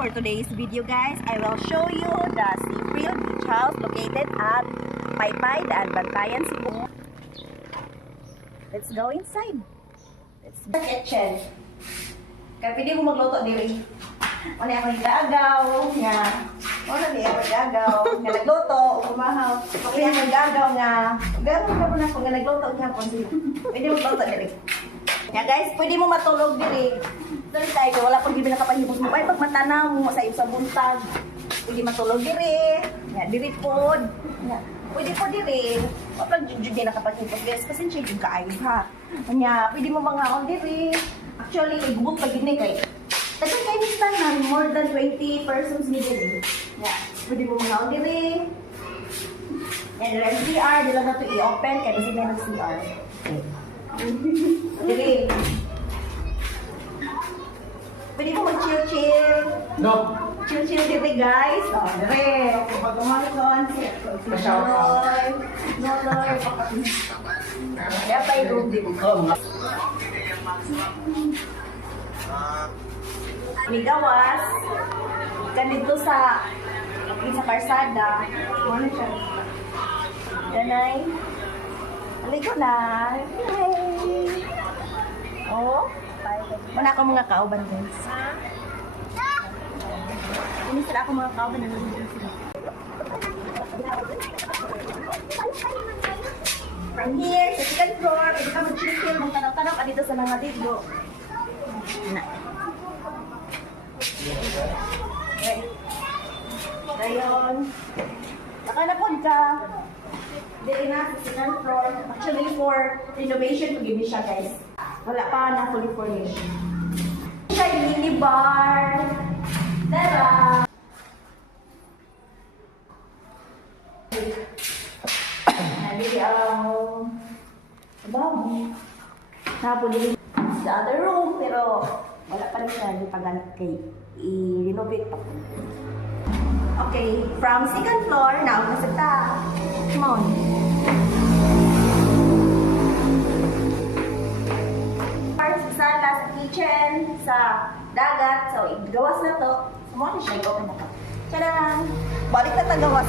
For today's video guys, I will show you the Seafield Beach House located at Paypay, Daan Bantayan, Cebu. Let's go inside. Let's go. The kitchen. Kaya pwede mo magluto diri. Ano ako nagagaw, nga. Ano di ako nagagaw, nga nagluto, kumahaw. Kaya ako nagagaw nga. Gano'n ka muna kung nga nagluto nga po. Pwede mo magluto diri. Nga guys, pwede mo matulog diri. Dali tayo, wala pang gibi nakapahibos mo. Ay, pag matanaw mo, masayip sa buntag. Pwede matulog diri. Nga, diri pod. Nga, pwede po diri. Wala jud di nakapahibos guys, kasi siya yung kaayos ha. Nga, pwede mo mga on diri. Actually, igubog pag gini kay. Kasi kayo na more than 20 persons ni diri. Nga, pwede mo mga on diri. Yan, yung CR, di lang na ito i-open, kaya kasi may nag-CR. Diri. Pwede mo mag-chill-chill. No. Chill-chill diri guys. O, diri. Pag umakon, Noloy. Noloy. Kaya pa yung room dito. May gawas. Ganito sa karsada. Ano siya? Ganay. Aligo na. Hi. Oh. Wala ako mga kauban guys. Ini sila ako mga kauban na nandito sila. From here, sa second floor, pwede ka mag-chill, magtanong-tanong ka dito sa mga dito. Na. Okay. Ngayon, nakalapod ka. Dito na sa second floor. Actually, for renovation, pag-ibig siya guys. Wala pa na fully furnished. Siya yung minibar. Tara! Nabili ang baboy. Napuli sa other room, pero wala pa rin siya yung pag-anak kay i-renovate pa. Okay, from second floor, nauna sa ta. Come on. Sala, sa kitchen, sa dagat. So, gawas na to. Sumuha na siya, i-open na to. Tadaan! Balik na tagawas.